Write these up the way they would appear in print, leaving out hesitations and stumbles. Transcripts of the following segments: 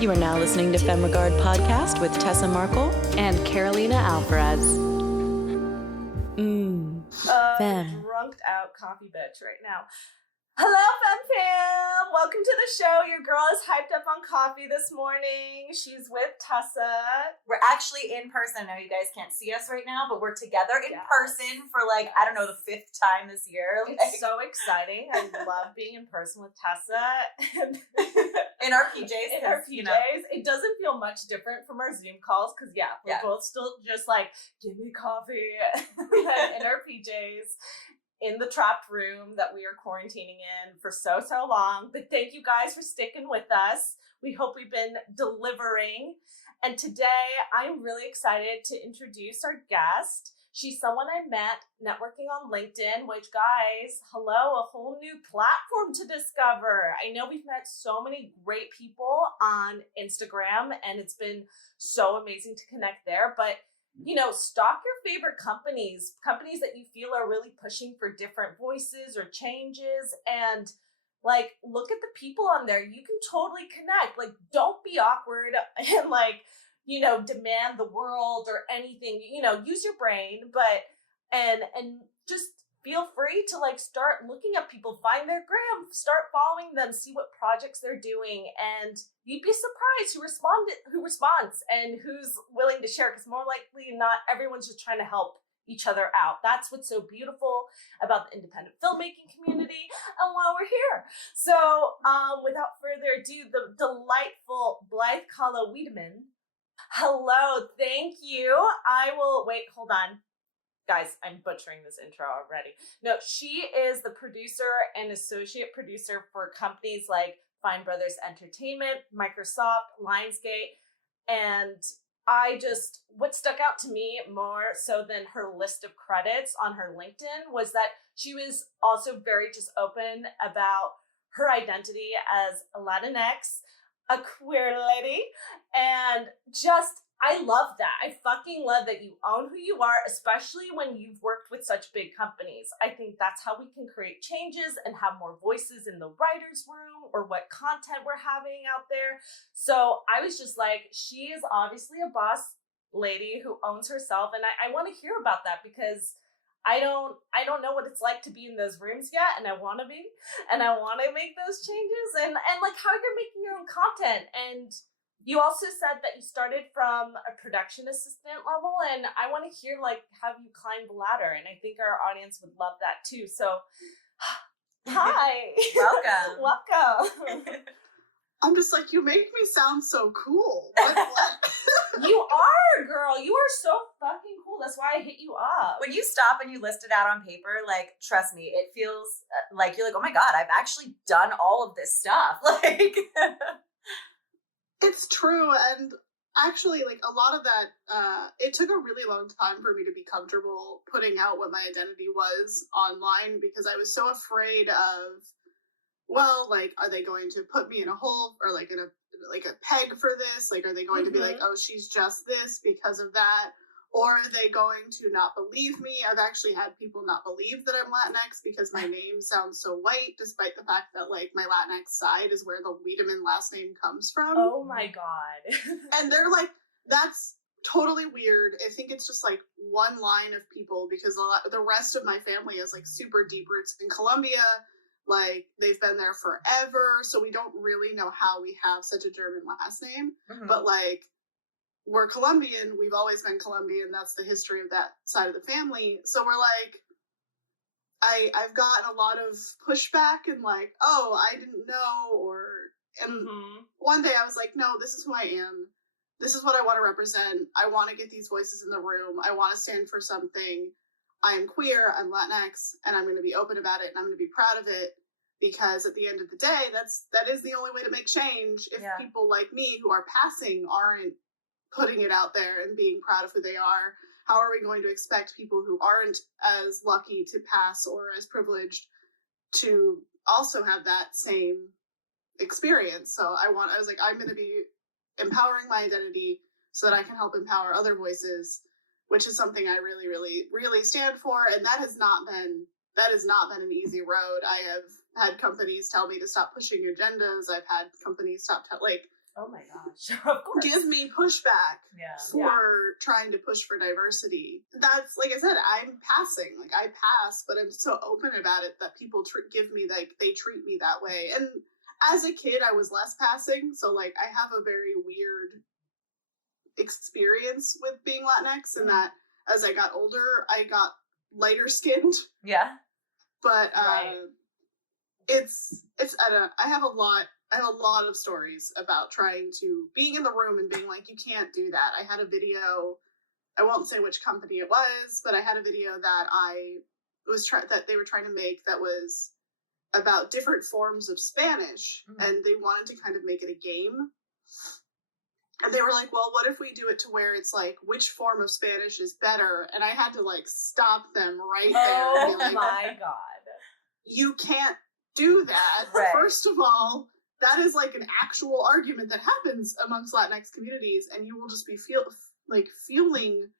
You are now listening to Femme podcast with Tessa Markle and Carolina Alvarez. Femme. Drunked out coffee bitch right now. Hello, Femme. Welcome to the show. Your girl is hyped up on coffee this morning. She's with Tessa. We're actually in person. I know you guys can't see us right now, but we're together in person for I don't know, the 5th time this year. It's so exciting. I love being in person with Tessa. In our PJs. In our PJs. You know. It doesn't feel much different from our Zoom calls because, we're both still just give me coffee in our PJs. In the trapped room that we are quarantining in for so long. But thank you guys for sticking with us. We hope we've been delivering. And today I'm really excited to introduce our guest. She's someone I met networking on LinkedIn, which, guys, hello, a whole new platform to discover. I know we've met so many great people on Instagram, and it's been so amazing to connect there. But stalk your favorite companies that you feel are really pushing for different voices or changes, and look at the people on there. You can totally connect. Don't be awkward and demand the world or anything. Use your brain, but and just feel free to start looking at people, find their gram, start following them, see what projects they're doing, and you'd be surprised who responds and who's willing to share, because more likely than not, everyone's just trying to help each other out. That's what's so beautiful about the independent filmmaking community and why we're here. So without further ado, the delightful Blythe Kala Wiedemann. Hello, thank you. Hold on. Guys, I'm butchering this intro already. No, she is the producer and associate producer for companies like Fine Brothers Entertainment, Microsoft, Lionsgate, and what stuck out to me more so than her list of credits on her LinkedIn was that she was also very just open about her identity as a Latinx, a queer lady, and I love that. I fucking love that you own who you are, especially when you've worked with such big companies. I think that's how we can create changes and have more voices in the writer's room or what content we're having out there. So I was just she is obviously a boss lady who owns herself. And I want to hear about that because I don't know what it's like to be in those rooms yet. And I want to be, and I want to make those changes and how you're making your own content. And you also said that you started from a production assistant level, and I want to hear how you climbed the ladder, and I think our audience would love that too. So, hi, welcome. I'm just you make me sound so cool. What? You are, girl. You are so fucking cool. That's why I hit you up. When you stop and you list it out on paper, trust me, it feels you're oh my God, I've actually done all of this stuff. It's true, and actually, a lot of that, it took a really long time for me to be comfortable putting out what my identity was online, because I was so afraid of, are they going to put me in a hole, or in a peg for this? Are they going to be oh, she's just this because of that? Or are they going to not believe me? I've actually had people not believe that I'm Latinx because my name sounds so white, despite the fact that my Latinx side is where the Wiedemann last name comes from. Oh my God. And they're that's totally weird. I think it's just one line of people, because the rest of my family is super deep roots in Colombia. They've been there forever, so we don't really know how we have such a German last name. Mm-hmm. But we're Colombian, we've always been Colombian, that's the history of that side of the family. So we're I've gotten a lot of pushback and oh, I didn't know, and one day I was no, this is who I am. This is what I want to represent. I want to get these voices in the room. I want to stand for something. I'm queer, I'm Latinx, and I'm going to be open about it, and I'm going to be proud of it, because at the end of the day, that is the only way to make change. If people like me who are passing aren't putting it out there and being proud of who they are, how are we going to expect people who aren't as lucky to pass or as privileged to also have that same experience? So I'm going to be empowering my identity so that I can help empower other voices, which is something I really, really, really stand for. And that has not been an easy road. I have had companies tell me to stop pushing agendas. I've had companies stop Oh my gosh. Of course. give me pushback Yeah. for trying to push for diversity. That's, like I said, I'm passing. Like, I pass, but I'm so open about it that people give me, like, they treat me that way. And as a kid, I was less passing, so, like, I have a very weird experience with being Latinx, in that as I got older, I got lighter skinned. Yeah. But Right. it's I don't know. I have a lot of stories about trying to being in the room and being like, you can't do that. I had a video, I won't say which company it was, but I had a video that that they were trying to make that was about different forms of Spanish, and they wanted to kind of make it a game. And they were like, well, what if we do it to where it's like, which form of Spanish is better? And I had to, like, stop them right there. And be like, my God. You can't do that. Right. First of all, that is, like, an actual argument that happens amongst Latinx communities, and you will just be feeling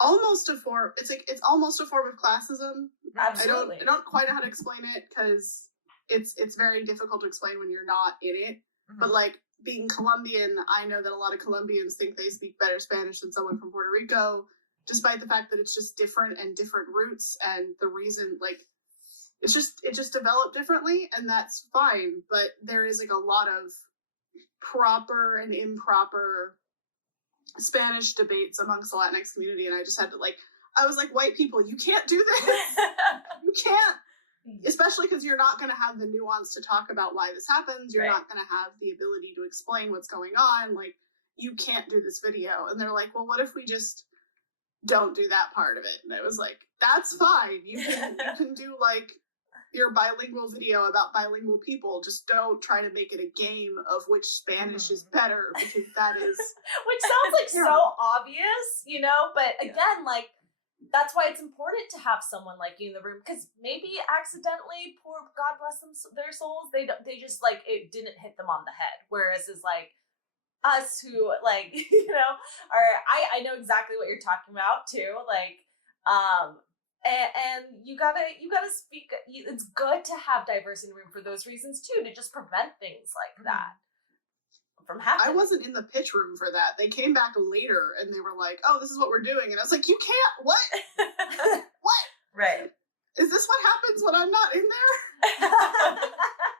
almost a form. It's almost a form of classism. Absolutely. I don't quite know how to explain it, because it's very difficult to explain when you're not in it. But, like, being Colombian, I know that a lot of Colombians think they speak better Spanish than someone from Puerto Rico, despite the fact that it's just different and different roots, and the reason, like, it just developed differently, and that's fine. But there is, like, a lot of proper and improper Spanish debates amongst the Latinx community, and I just had to, like, I was like, white people, you can't do this. You can't. Especially because you're not going to have the nuance to talk about why this happens. You're not going to have the ability to explain what's going on. Like, you can't do this video. And they're like, well, what if we just don't do that part of it? And I was like, that's fine. You can do, like, your bilingual video about bilingual people. Just don't try to make it a game of which Spanish is better, because that is... Which sounds like so obvious, you know? But again, like, that's why it's important to have someone like you in the room, because maybe accidentally, poor God bless them, their souls, they just, like, it didn't hit them on the head. Whereas is like us who, like, you know, I know exactly what you're talking about too. Like, and you gotta speak. It's good to have diversity in the room for those reasons too, to just prevent things like that from happening. I wasn't in the pitch room for that. They came back later and they were like, oh, this is what we're doing. And I was like, you can't, what? What? Right. Is this what happens when I'm not in there?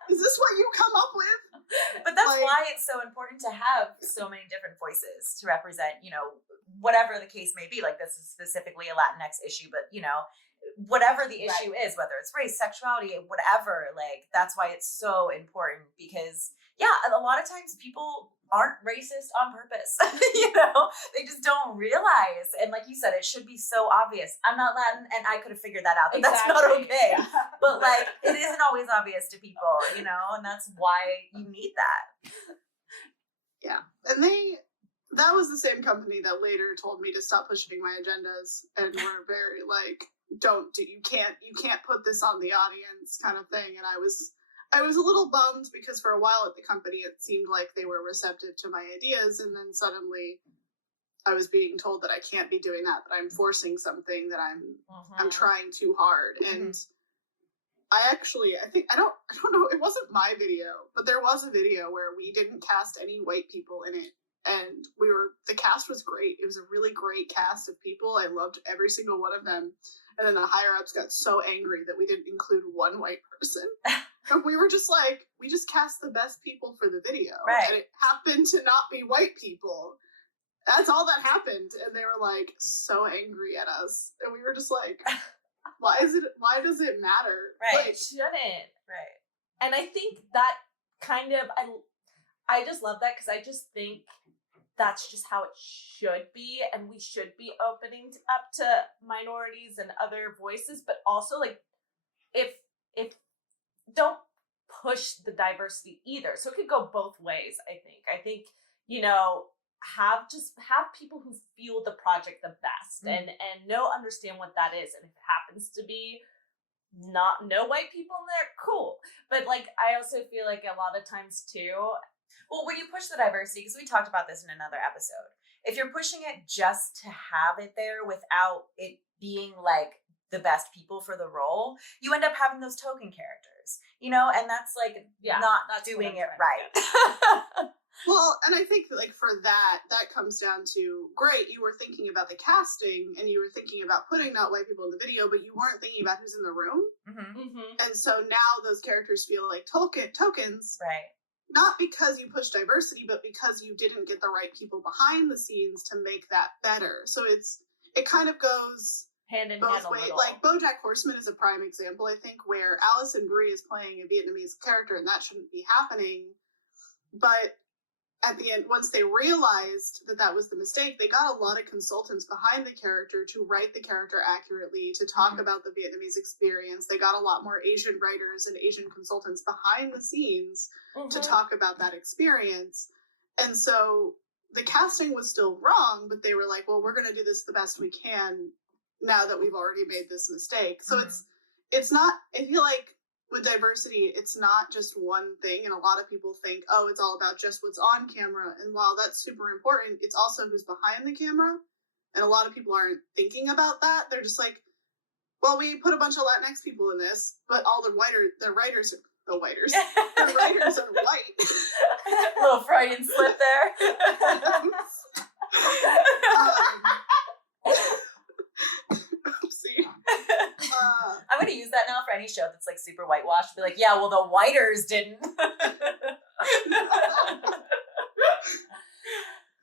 Is this what you come up with? But that's Like, why it's so important to have so many different voices to represent, you know, whatever the case may be. Like, this is specifically a Latinx issue, but, you know, whatever the issue is, whether it's race, sexuality, whatever, like, that's why it's so important. Because, yeah, a lot of times people aren't racist on purpose. You know, they just don't realize. And like you said, it should be so obvious. I'm not Latin, and I could have figured that out, but that's not okay. Yeah. But, like, it isn't always obvious to people, you know, and that's why you need that. Yeah. And that was the same company that later told me to stop pushing my agendas, and were very like, you can't put this on the audience kind of thing. And I was a little bummed, because for a while at the company it seemed like they were receptive to my ideas, and then suddenly I was being told that I can't be doing that I'm forcing something, that I'm trying too hard. And I don't know, it wasn't my video, but there was a video where we didn't cast any white people in it, and the cast was great. It was a really great cast of people. I loved every single one of them. And then the higher ups got so angry that we didn't include one white person. And we were just like, we just cast the best people for the video. Right. And it happened to not be white people. That's all that happened. And they were like so angry at us. And we were just like, why does it matter? Right. It shouldn't. Right. And I think that kind of, I just love that, because I just think that's just how it should be, and we should be opening up to minorities and other voices, but also, like, if don't push the diversity either. So it could go both ways, I think, you know, have people who feel the project the best and understand what that is. And if it happens to be no white people in there, cool. But, like, I also feel like a lot of times too, well, when you push the diversity, because we talked about this in another episode, if you're pushing it just to have it there without it being like the best people for the role, you end up having those token characters, you know, and that's like not doing it right. Well, and I think like for that comes down to, great, you were thinking about the casting and you were thinking about putting not white people in the video, but you weren't thinking about who's in the room. And so now those characters feel like tokens. Right. Not because you push diversity, but because you didn't get the right people behind the scenes to make that better. So it kind of goes hand in both hand. ways. Like BoJack Horseman is a prime example, I think, where Alison Brie is playing a Vietnamese character, and that shouldn't be happening. But at the end, once they realized that was the mistake, they got a lot of consultants behind the character to write the character accurately, to talk about the Vietnamese experience. They got a lot more Asian writers and Asian consultants behind the scenes to talk about that experience. And so the casting was still wrong, but they were like, well, we're going to do this the best we can now that we've already made this mistake. So it's not, I feel like, with diversity, it's not just one thing, and a lot of people think, oh, it's all about just what's on camera, and while that's super important, it's also who's behind the camera, and a lot of people aren't thinking about that. They're just like, well, we put a bunch of Latinx people in this, but all the writers are white. Little Freudian slip there. Oopsie. I'm going to use that now for any show that's like super whitewashed. Be like, yeah, well, the whiters didn't.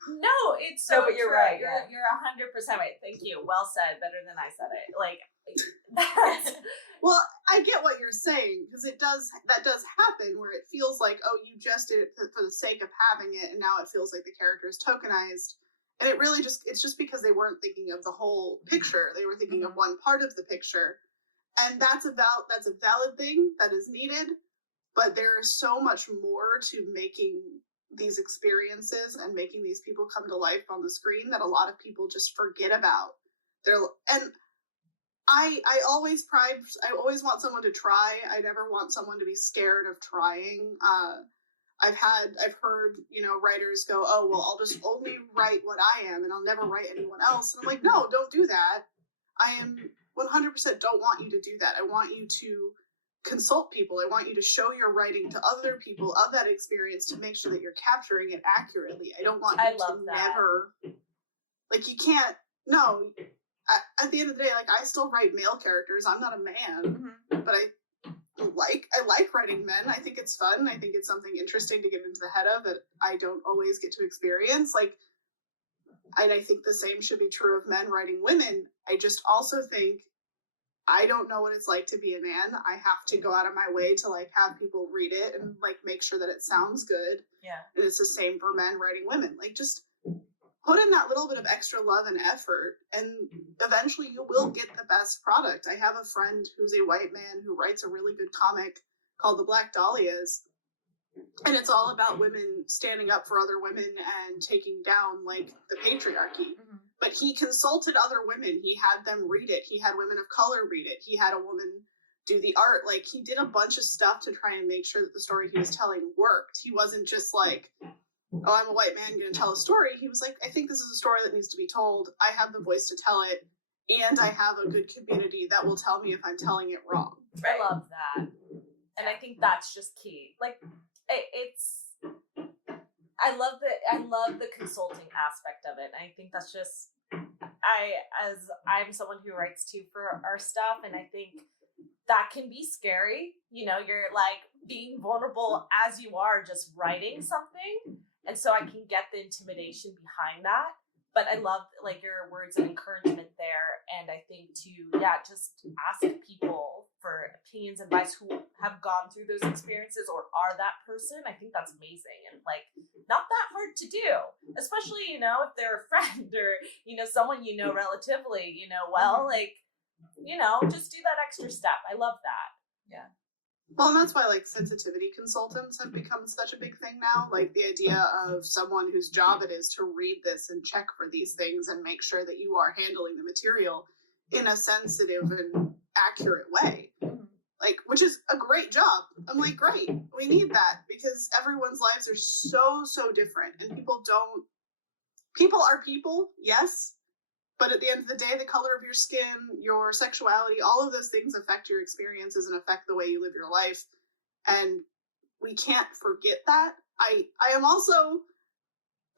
No, it's so but you're true. right. You're 100% right. Thank you. Well said. Better than I said it. Like, well, I get what you're saying, because that does happen, where it feels like, oh, you just did it for the sake of having it, and now it feels like the character is tokenized. And it's just because they weren't thinking of the whole picture. They were thinking of one part of the picture. And that's a valid thing that is needed, but there is so much more to making these experiences and making these people come to life on the screen that a lot of people just forget about. I always want someone to try. I never want someone to be scared of trying. I've heard, writers go, oh, well, I'll just only write what I am and I'll never write anyone else. And I'm like, no, don't do that. I am 100% don't want you to do that. I want you to consult people. I want you to show your writing to other people of that experience to make sure that you're capturing it accurately. I don't want you to never, like, you can't, no. At the end of the day, like, I still write male characters. I'm not a man, but I like writing men. I think it's fun. I think it's something interesting to get into the head of that I don't always get to experience. Like, and I think the same should be true of men writing women. I just also think I don't know what it's like to be a man. I have to go out of my way to, like, have people read it and, like, make sure that it sounds good. Yeah. And it's the same for men writing women. Like, just put in that little bit of extra love and effort, and eventually you will get the best product. I have a friend who's a white man who writes a really good comic called The Black Dahlias, and it's all about women standing up for other women and taking down, like, the patriarchy. But he consulted other women. He had them read it. He had women of color read it. He had a woman do the art. Like, he did a bunch of stuff to try and make sure that the story he was telling worked. He wasn't just like, oh, I'm a white man going to tell a story. He was like, I think this is a story that needs to be told. I have the voice to tell it, and I have a good community that will tell me if I'm telling it wrong. I love that. And I think that's just key. Like, I love the consulting aspect of it. And I think that's just, I'm someone who writes too for our stuff, and I think that can be scary. You're like being vulnerable as you are just writing something. And so I can get the intimidation behind that. But I love, like, your words of encouragement there. And I think just ask people for opinions and advice who have gone through those experiences or are that person. I think that's amazing. And, like, not that hard to do, especially, if they're a friend or, someone relatively, like, just do that extra step. I love that. Yeah. Well, and that's why, like, sensitivity consultants have become such a big thing now. Like, the idea of someone whose job it is to read this and check for these things and make sure that you are handling the material in a sensitive and accurate way. Like, which is a great job. I'm like, great. We need that, because everyone's lives are so, so different. And people are people, yes. But at the end of the day, the color of your skin, your sexuality, all of those things affect your experiences and affect the way you live your life. And we can't forget that. I am also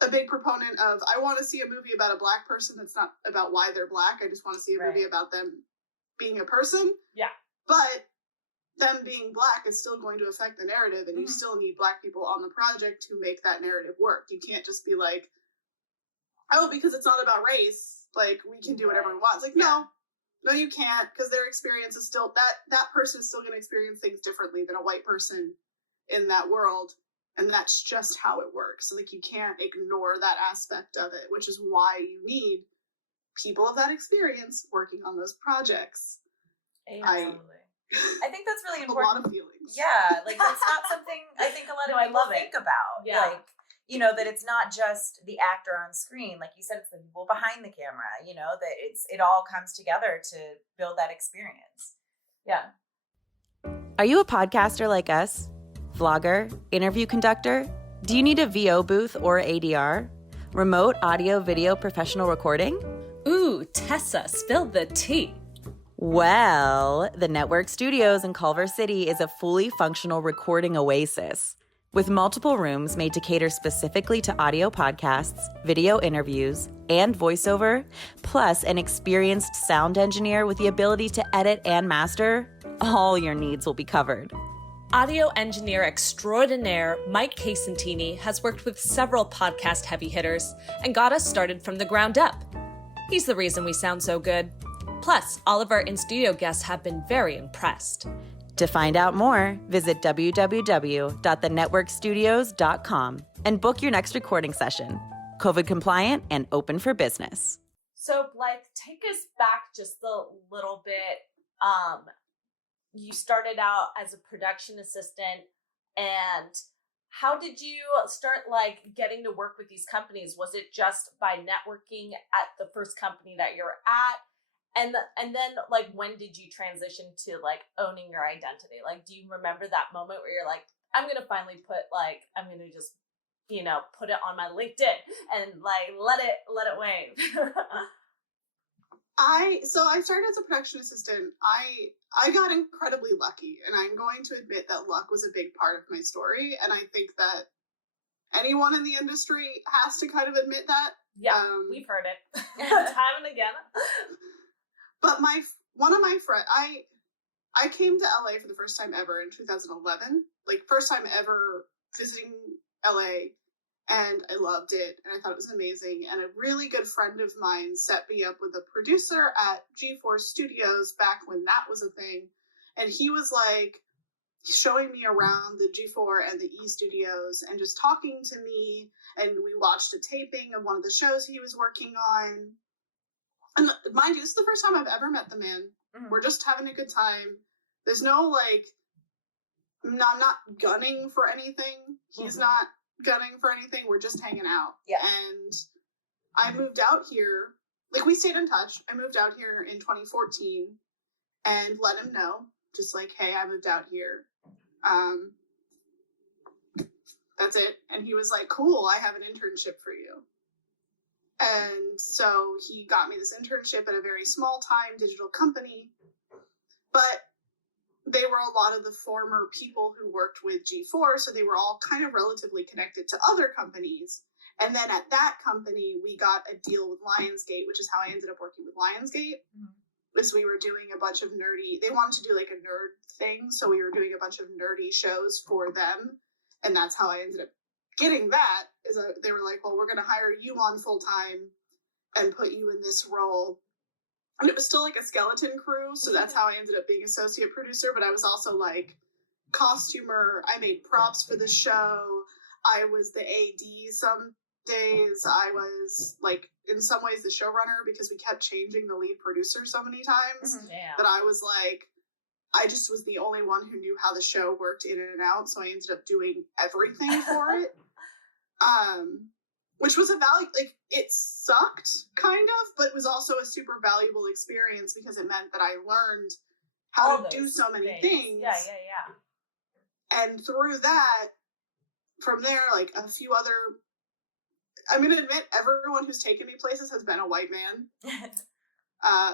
a big proponent of, I want to see a movie about a Black person that's not about why they're Black. I just want to see a movie about them being a person. Yeah. But them being Black is still going to affect the narrative, and you still need Black people on the project to make that narrative work. You can't just be like, oh, because it's not about race, like, we can do whatever we want. It's like, no, you can't, because their experience is still, that person is still going to experience things differently than a white person in that world, and that's just how it works. So, like, you can't ignore that aspect of it, which is why you need people of that experience working on those projects. Absolutely. I think that's really important. A lot of feelings. Yeah, like, that's not something I think a lot of people think about. Yeah. Like, you know, that it's not just the actor on screen. Like you said, it's the people behind the camera, you know, that it all comes together to build that experience. Yeah. Are you a podcaster like us? Vlogger? Interview conductor? Do you need a VO booth or ADR? Remote audio video professional recording? Ooh, Tessa, spill the tea. Well, the Network Studios in Culver City is a fully functional recording oasis with multiple rooms made to cater specifically to audio podcasts, video interviews, and voiceover, plus an experienced sound engineer with the ability to edit and master. All your needs will be covered. Audio engineer extraordinaire Mike Casentini has worked with several podcast heavy hitters and got us started from the ground up. He's the reason we sound so good. Plus, all of our in-studio guests have been very impressed. To find out more, visit www.thenetworkstudios.com and book your next recording session. COVID compliant and open for business. So, Blythe, take us back just a little bit. You started out as a production assistant, and how did you start, like, getting to work with these companies? Was it just by networking at the first company that you're at? And then, like, when did you transition to, like, owning your identity? Like, do you remember that moment where you're like, I'm going to finally I'm going to just, you know, put it on my LinkedIn and, like, let it wave? I started as a production assistant. I got incredibly lucky, and I'm going to admit that luck was a big part of my story, and I think that anyone in the industry has to kind of admit that. Yeah, we've heard it time and again. But one of my friends, I came to LA for the first time ever in 2011, like, first time ever visiting LA, and I loved it, and I thought it was amazing. And a really good friend of mine set me up with a producer at G4 Studios back when that was a thing, and he was like showing me around the G4 and the E Studios and just talking to me, and we watched a taping of one of the shows he was working on. And mind you, this is the first time I've ever met the man. Mm-hmm. We're just having a good time. There's no, like, I'm not gunning for anything. He's not gunning for anything. We're just hanging out. Yeah. And I moved out here. Like, we stayed in touch. I moved out here in 2014 and let him know, just like, hey, I moved out here. That's it. And he was like, cool, I have an internship for you. And so he got me this internship at a very small-time digital company, but they were a lot of the former people who worked with G4, so they were all kind of relatively connected to other companies. And then at that company, we got a deal with Lionsgate, which is how I ended up working with Lionsgate, because we were doing a bunch of nerdy, they wanted to do, like, a nerd thing, so we were doing a bunch of nerdy shows for them, and that's how I ended up getting that. They were like, well, we're going to hire you on full time and put you in this role. And it was still like a skeleton crew, so that's how I ended up being associate producer, but I was also like costumer. I made props for the show. I was the AD some days. I was, like, in some ways the showrunner, because we kept changing the lead producer so many times that I was like, I just was the only one who knew how the show worked in and out, so I ended up doing everything for it. Which was like, it sucked, kind of, but it was also a super valuable experience because it meant that I learned how to do so many things. Yeah. And through that, from there, like, a few other, I'm going to admit, everyone who's taken me places has been a white man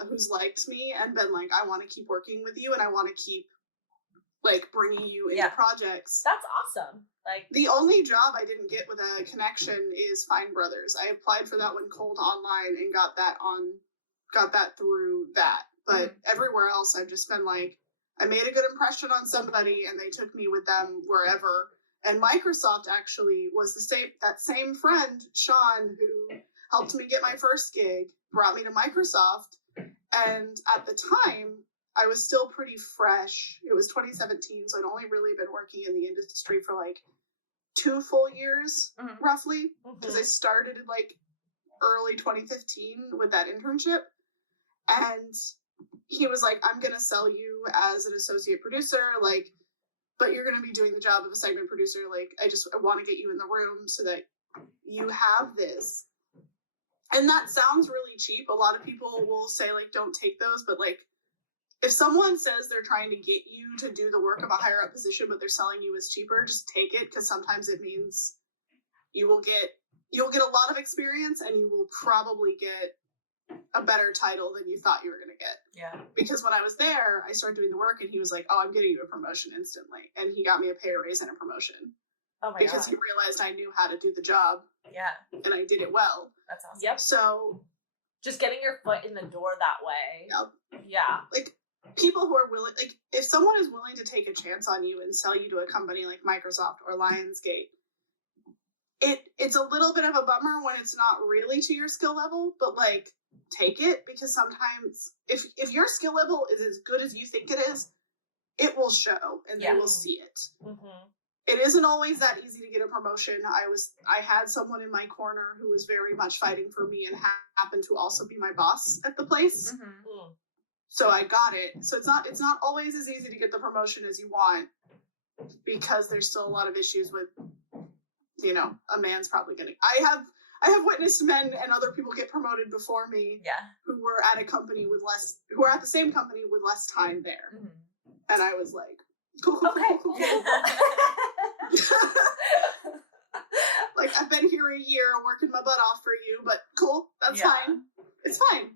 who's liked me and been like, I want to keep working with you and I want to keep like bringing you into projects. That's awesome. Like the only job I didn't get with a connection is Fine Brothers. I applied for that one cold online and got that through that. But everywhere else I've just been like, I made a good impression on somebody and they took me with them wherever. And Microsoft actually was that same friend, Sean, who helped me get my first gig, brought me to Microsoft. And at the time, I was still pretty fresh. It was 2017, so I'd only really been working in the industry for like 2 full years, roughly, because I started in like early 2015 with that internship. And he was like, I'm going to sell you as an associate producer, like, but you're going to be doing the job of a segment producer. Like, I want to get you in the room so that you have this. And that sounds really cheap. A lot of people will say, like, don't take those, but like, if someone says they're trying to get you to do the work of a higher up position, but they're selling you as cheaper, just take it, because sometimes it means you'll get a lot of experience and you will probably get a better title than you thought you were going to get. Yeah. Because when I was there, I started doing the work and he was like, oh, I'm getting you a promotion instantly. And he got me a pay raise and a promotion. Oh my because God. he realized I knew how to do the job. Yeah. And I did it well. That's awesome. Yep. So just getting your foot in the door that way. Yep. Yeah. Like, people who are willing, like, if someone is willing to take a chance on you and sell you to a company like Microsoft or Lionsgate, it's a little bit of a bummer when it's not really to your skill level, but like, take it, because sometimes if your skill level is as good as you think it is, it will show and they will see it. It isn't always that easy to get a promotion. I had someone in my corner who was very much fighting for me and happened to also be my boss at the place. So I got it. So it's not always as easy to get the promotion as you want, because there's still a lot of issues with, you know, a man's probably gonna. I have witnessed men and other people get promoted before me, who were at the same company with less time there, and I was like, cool. Like, I've been here a year working my butt off for you, but cool, that's fine. It's fine.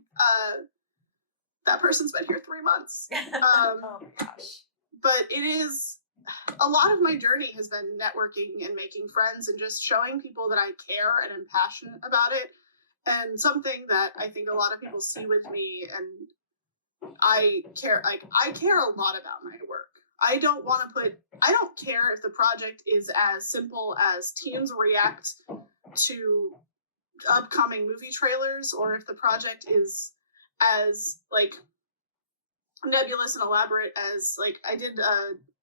That person's been here 3 months. Oh gosh. But it is, a lot of my journey has been networking and making friends and just showing people that I care and am passionate about it. And something that I think a lot of people see with me, and I care a lot about my work. I don't care if the project is as simple as teens react to upcoming movie trailers, or if the project is as, like, nebulous and elaborate as, like, I did,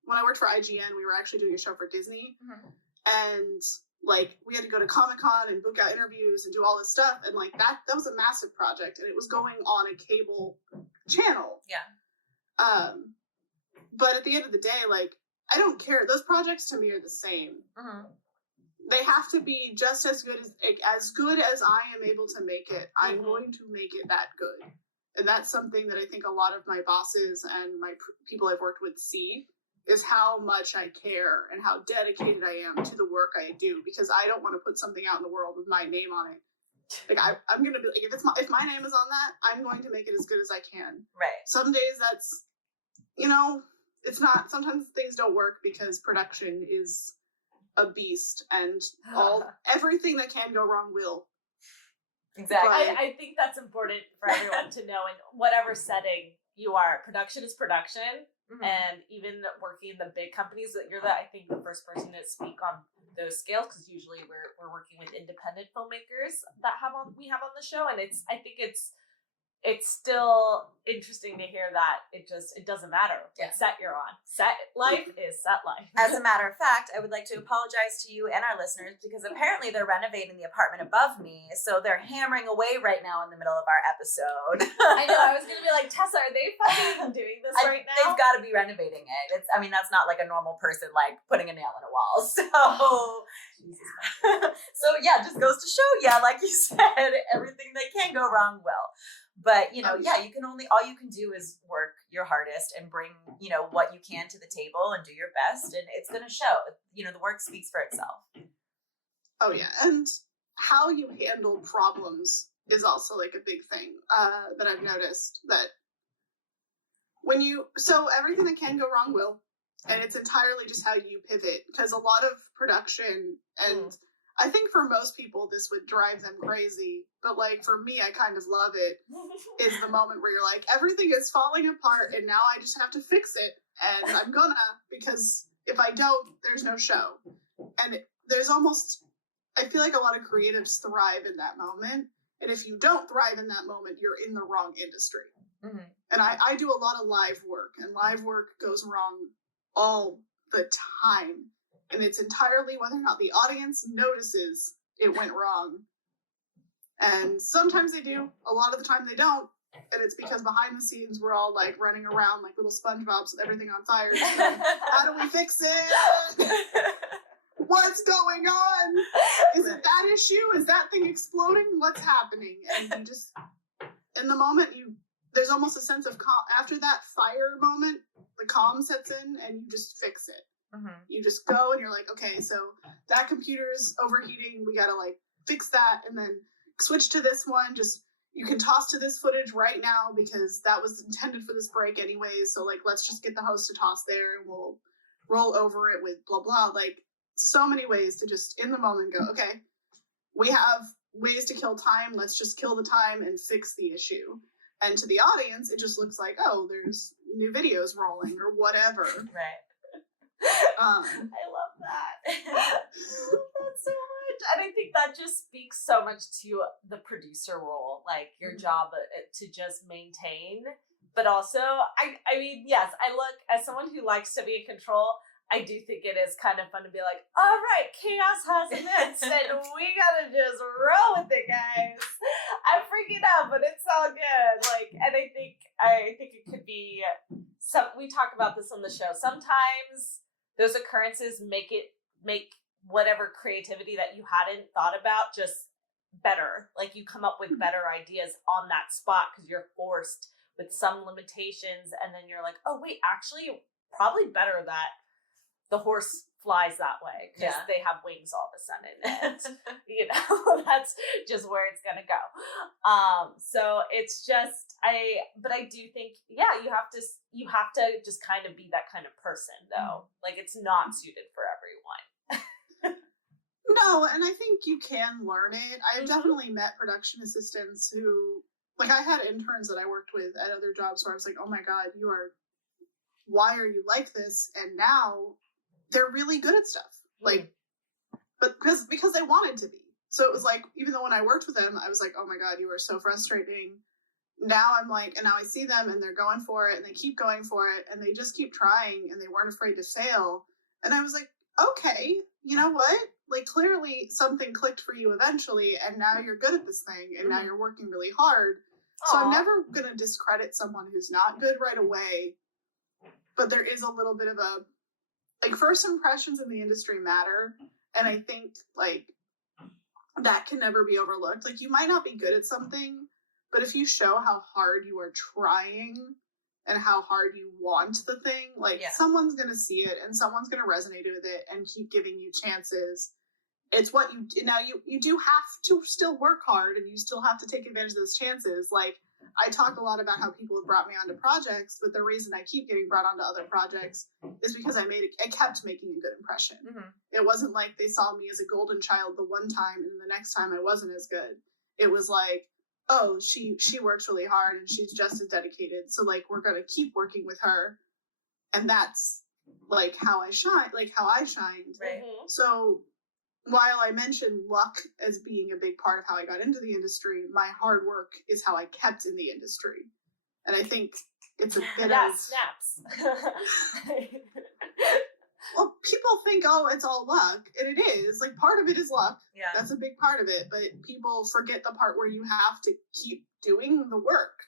when I worked for IGN, we were actually doing a show for Disney, and, like, we had to go to Comic-Con and book out interviews and do all this stuff, and, like, that was a massive project, and it was going on a cable channel. But at the end of the day, like, I don't care. Those projects to me are the same. They have to be just as good as I am able to make it. I'm going to make it that good. And that's something that I think a lot of my bosses and my people I've worked with see, is how much I care and how dedicated I am to the work I do, because I don't want to put something out in the world with my name on it. Like, I'm going to be like, if my name is on that, I'm going to make it as good as I can. Right. Some days that's, you know, it's not, sometimes things don't work because production is a beast, and everything that can go wrong will. Exactly. I think that's important for everyone to know in whatever setting you are. Production is production. And even working in the big companies, that you're I think the first person to speak on those scales, because usually we're working with independent filmmakers that we have on the show, and I think it's still interesting to hear that it doesn't matter what set you're on. Set life is set life. As a matter of fact, I would like to apologize to you and our listeners, because apparently they're renovating the apartment above me, so they're hammering away right now in the middle of our episode. I know, I was going to be like, Tessa, are they fucking doing this right now? They've got to be renovating it. That's not like a normal person, like, putting a nail in a wall. So, so yeah, just goes to show, like you said, everything that can go wrong will. But, you know, all you can do is work your hardest and bring, you know, what you can to the table and do your best, and it's going to show. You know, the work speaks for itself. Oh, yeah. And how you handle problems is also, like, a big thing that I've noticed, that so everything that can go wrong will. And it's entirely just how you pivot, because a lot of production, and I think for most people this would drive them crazy, but like for me, I kind of love it, is the moment where you're like, everything is falling apart and now I just have to fix it, and I'm gonna, because if I don't, there's no show. And there's almost, I feel like a lot of creatives thrive in that moment, and if you don't thrive in that moment, you're in the wrong industry. And I do a lot of live work, and live work goes wrong all the time, and it's entirely whether or not the audience notices it went wrong. And sometimes they do, a lot of the time they don't, and it's because behind the scenes we're all like running around like little SpongeBobs with everything on fire. How do we fix it? What's going on? Is it that issue? Is that thing exploding? What's happening? And you just, in the moment, there's almost a sense of calm. After that fire moment, the calm sets in and you just fix it. You just go and you're like, okay, so that computer's overheating. We gotta like fix that, and then switch to this one. Just, you can toss to this footage right now because that was intended for this break anyways. So like, let's just get the host to toss there and we'll roll over it with blah, blah. Like, so many ways to just in the moment go, okay, we have ways to kill time. Let's just kill the time and fix the issue. And to the audience, it just looks like, oh, there's new videos rolling or whatever. Right. I love that. I love that so much. And I think that just speaks so much to the producer role, like your job to just maintain. But also, I mean, yes, I look, as someone who likes to be in control, I do think it is kind of fun to be like, all right, chaos has immense, and we gotta just roll with it, guys. I'm freaking out, but it's all good. Like, and I think it could be we talk about this on the show. Sometimes those occurrences make whatever creativity that you hadn't thought about just better. Like, you come up with better ideas on that spot because you're forced with some limitations, and then you're like, oh wait, actually, probably better that the horse flies that way because they have wings all of a sudden, and that's just where it's gonna go. So it's just but I do think you have to just kind of be that kind of person though. Like, it's not suited for everyone. No, and I think you can learn it. I've definitely met production assistants who, like, I had interns that I worked with at other jobs where I was like, oh my god, why are you like this? And now they're really good at stuff. Like, but because they wanted to be. So it was like, even though when I worked with them, I was like, oh my god, you are so frustrating. Now I'm like, and now I see them and they're going for it and they keep going for it and they just keep trying and they weren't afraid to fail. And I was like, okay, you know what? Like, clearly something clicked for you eventually, and now you're good at this thing, and now you're working really hard. So I'm never going to discredit someone who's not good right away, but there is a little bit of like, first impressions in the industry matter, and I think, like, that can never be overlooked. Like, you might not be good at something, but if you show how hard you are trying and how hard you want the thing, like, someone's gonna see it and someone's gonna resonate with it and keep giving you chances. It's what you do have to still work hard, and you still have to take advantage of those chances. Like, I talk a lot about how people have brought me onto projects, but the reason I keep getting brought onto other projects is because I kept making a good impression. It wasn't like they saw me as a golden child the one time and the next time I wasn't as good. It was like, oh, she works really hard and she's just as dedicated, so like, we're gonna keep working with her. And that's like how I shine, like how I shined. Right. So while I mentioned luck as being a big part of how I got into the industry, my hard work is how I kept in the industry. And I think it's a bit of... snaps. Well, people think, oh, it's all luck. And it is. Like, part of it is luck. Yeah. That's a big part of it. But people forget the part where you have to keep doing the work.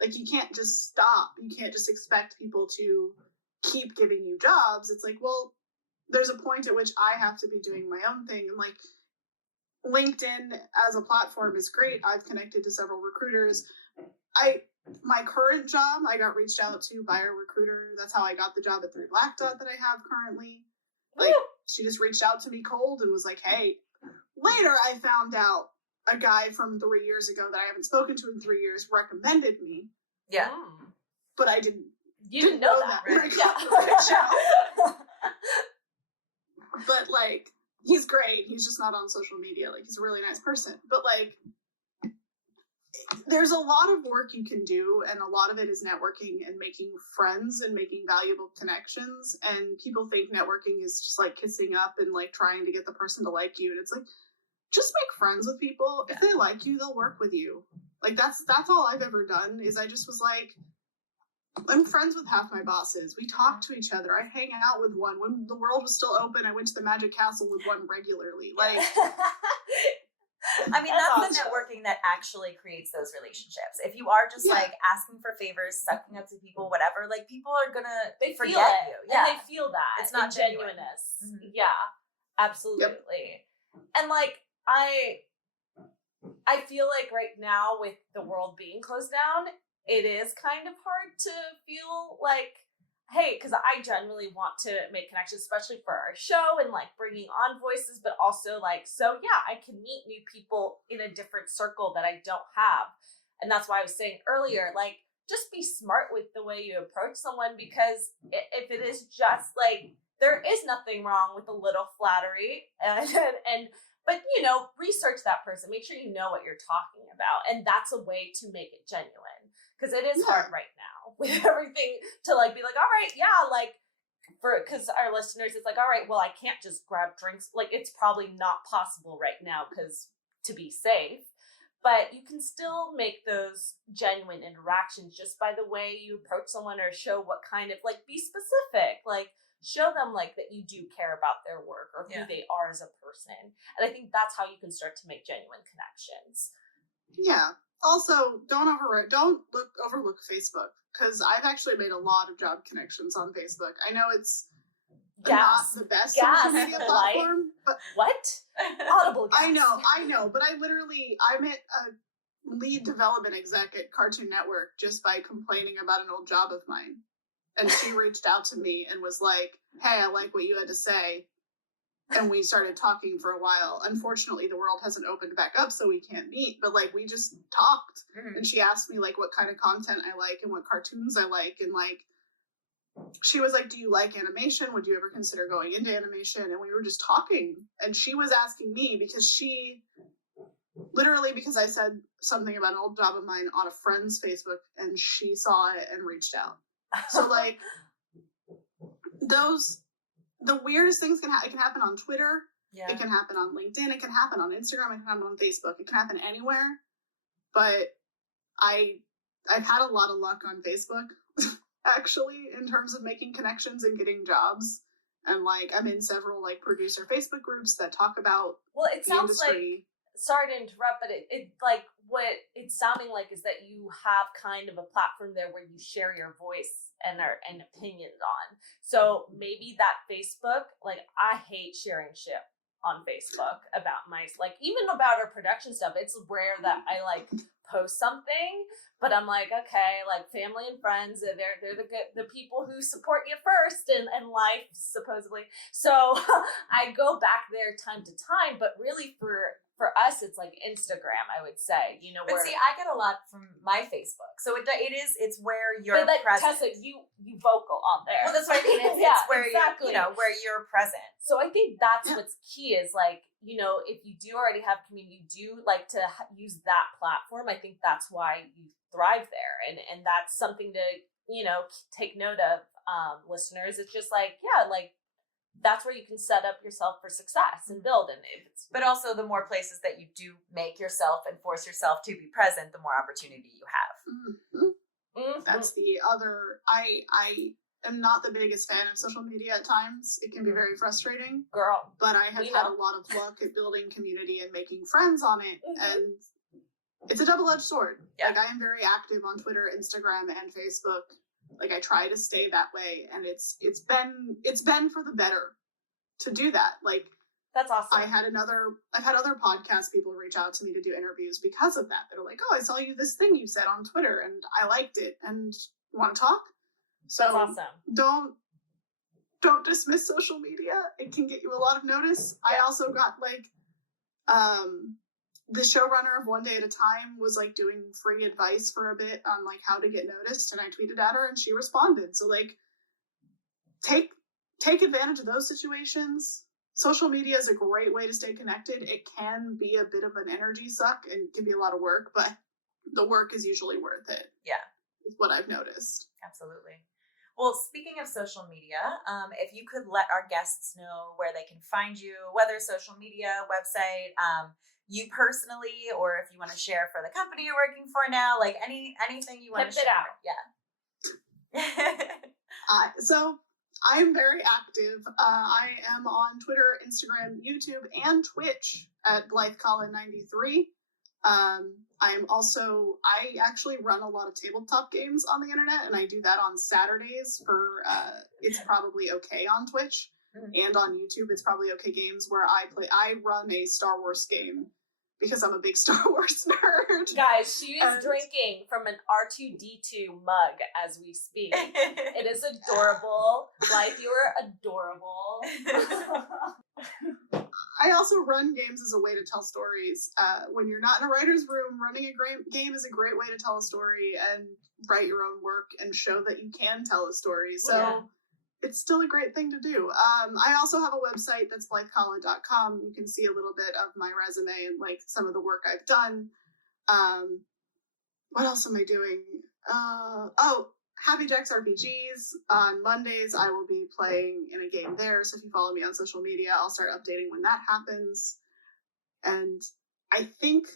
Like, you can't just stop. You can't just expect people to keep giving you jobs. It's like, well, there's a point at which I have to be doing my own thing. And like, LinkedIn as a platform is great. I've connected to several recruiters. My current job, I got reached out to by a recruiter. That's how I got the job at 3 Black Dot that I have currently. Like, she just reached out to me cold and was like, hey. Later, I found out a guy from 3 years ago that I haven't spoken to in 3 years recommended me. Yeah. But I didn't You didn't know that, right? Yeah. But like, he's great. He's just not on social media. Like, he's a really nice person. But like, there's a lot of work you can do, and a lot of it is networking and making friends and making valuable connections. And people think networking is just like kissing up and like trying to get the person to like you. And it's like, just make friends with people. If they like you, they'll work with you. Like, that's all I've ever done. Is I just was like, I'm friends with half my bosses. We talk to each other. I hang out with one. When the world was still open, I went to the Magic Castle with one regularly. Like, I mean, that's awesome. The networking that actually creates those relationships. If you are just like asking for favors, sucking up to people, whatever, like, people are gonna forget you. Yeah, and they feel that. It's not genuineness. Mm-hmm. Yeah, absolutely. Yep. And like, I feel like right now, with the world being closed down, it is kind of hard to feel like, hey, because I genuinely want to make connections, especially for our show and like bringing on voices, but also like, so yeah, I can meet new people in a different circle that I don't have. And that's why I was saying earlier, like, just be smart with the way you approach someone, because if it is just like, there is nothing wrong with a little flattery but, you know, research that person, make sure you know what you're talking about. And that's a way to make it genuine, because it is hard right now with everything to like be like, all right, yeah, like, because our listeners, it's like, all right, well, I can't just grab drinks. Like, it's probably not possible right now because to be safe, but you can still make those genuine interactions just by the way you approach someone, or show what kind of, like, be specific, like, show them like that you do care about their work or who they are as a person. And I think that's how you can start to make genuine connections. Yeah. Also, don't overlook Facebook, because I've actually made a lot of job connections on Facebook. I know it's not the best social media platform, but what? Audible gas. I know, but I met a lead development exec at Cartoon Network just by complaining about an old job of mine. And she reached out to me and was like, hey, I like what you had to say. And we started talking for a while. Unfortunately, the world hasn't opened back up, so we can't meet. But, like, we just talked. Mm-hmm. And she asked me, like, what kind of content I like and what cartoons I like. And, like, she was like, do you like animation? Would you ever consider going into animation? And we were just talking. And she was asking me because I said something about an old job of mine on a friend's Facebook, and she saw it and reached out. So, like, the weirdest things it can happen on Twitter. Yeah. It can happen on LinkedIn. It can happen on Instagram. It can happen on Facebook. It can happen anywhere. But I've had a lot of luck on Facebook, actually, in terms of making connections and getting jobs. And, like, I'm in several, like, producer Facebook groups that talk about it sounds industry. Like, sorry to interrupt, but it like, what it's sounding like is that you have kind of a platform there where you share your voice and opinions on. So maybe that Facebook, like, I hate sharing shit on Facebook about even about our production stuff. It's rare that I like post something, but I'm like, okay, like, family and friends, they're the people who support you first in life, supposedly. So I go back there time to time, but really for us, it's like Instagram, I would say, you know. But see, I get a lot from my Facebook, so it's where you're present. Tessa, you vocal on there. Well, that's what I mean. It's where exactly. Where you're present. So I think that's what's key is, like, you know, if you do already have community, you do like to use that platform. I think that's why you thrive there, and that's something to, you know, take note of, listeners. It's just like, that's where you can set up yourself for success and build. But also, the more places that you do make yourself and force yourself to be present, the more opportunity you have. Mm-hmm. Mm-hmm. That's the other. I am not the biggest fan of social media at times. It can be very frustrating, girl. But I have had a lot of luck at building community and making friends on it, and it's a double-edged sword. Yeah. Like, I am very active on Twitter, Instagram, and Facebook. Like, I try to stay that way, and it's been for the better to do that. Like, that's awesome. I've had other podcast people reach out to me to do interviews because of that. They're like, oh, I saw this thing you said on Twitter, and I liked it, and you want to talk? So that's awesome. Don't dismiss social media. It can get you a lot of notice. Yeah. I also got, like, the showrunner of One Day at a Time was like doing free advice for a bit on like how to get noticed, and I tweeted at her and she responded. So like take advantage of those situations. Social media is a great way to stay connected. It can be a bit of an energy suck and can be a lot of work, but the work is usually worth it. Yeah. Is what I've noticed. Absolutely. Well, speaking of social media, if you could let our guests know where they can find you, whether social media, website, you personally, or if you want to share for the company you're working for now, like anything you want to share. Pimp it out. Yeah. So I'm very active. I am on Twitter, Instagram, YouTube, and Twitch at Blythe Kala 93. I actually run a lot of tabletop games on the internet, and I do that on Saturdays for It's Probably Okay on Twitch, and on YouTube It's Probably Okay Games, where I run a Star Wars game because I'm a big Star Wars nerd. Guys, she is drinking from an R2-D2 mug as we speak. It is adorable. Blythe, you are adorable. I also run games as a way to tell stories. When you're not in a writer's room, running a game is a great way to tell a story and write your own work and show that you can tell a story. So it's still a great thing to do. I also have a website that's blythekala.com. You can see a little bit of my resume and like some of the work I've done. What else am I doing? Happy Jacks RPGs. On Mondays, I will be playing in a game there. So if you follow me on social media, I'll start updating when that happens. And I think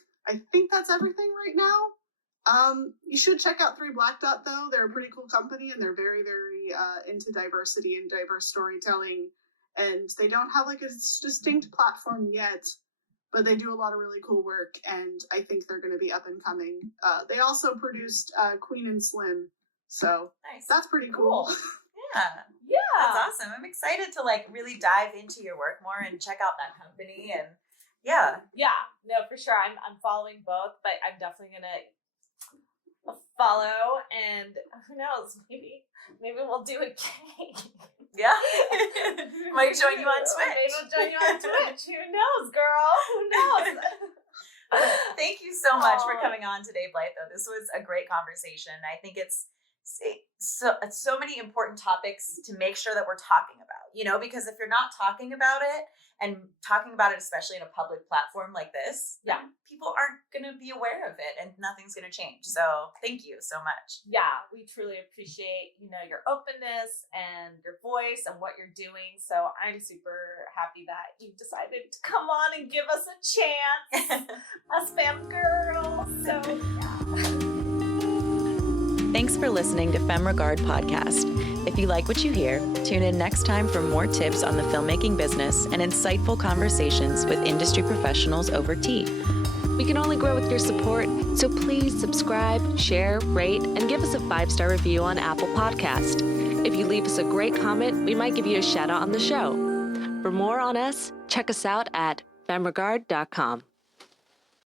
that's everything right now. You should check out 3 Black Dot though. They're a pretty cool company, and they're very, very into diversity and diverse storytelling. And they don't have like a distinct platform yet, but they do a lot of really cool work, and I think they're going to be up and coming. They also produced Queen and Slim. So nice. That's pretty cool. Yeah. That's awesome. I'm excited to like really dive into your work more and check out that company. And yeah, no, for sure. I'm following both, but I'm definitely gonna follow, and who knows, maybe we'll do a game. Yeah. Might join you on Twitch. Maybe we'll join you on Twitch. Who knows, girl? Who knows? Thank you so much for coming on today, Blythe. Though this was a great conversation. I think it's so many important topics to make sure that we're talking about, because if you're not talking about it and talking about it, especially in a public platform like this, people aren't going to be aware of it and nothing's going to change. So thank you so much. Yeah, we truly appreciate, your openness and your voice and what you're doing. So I'm super happy that you decided to come on and give us a chance, us Femme girls. So yeah. Thanks for listening to Femme Regard Podcast. If you like what you hear, tune in next time for more tips on the filmmaking business and insightful conversations with industry professionals over tea. We can only grow with your support, so please subscribe, share, rate, and give us a 5-star review on Apple Podcast. If you leave us a great comment, we might give you a shout out on the show. For more on us, check us out at femregard.com.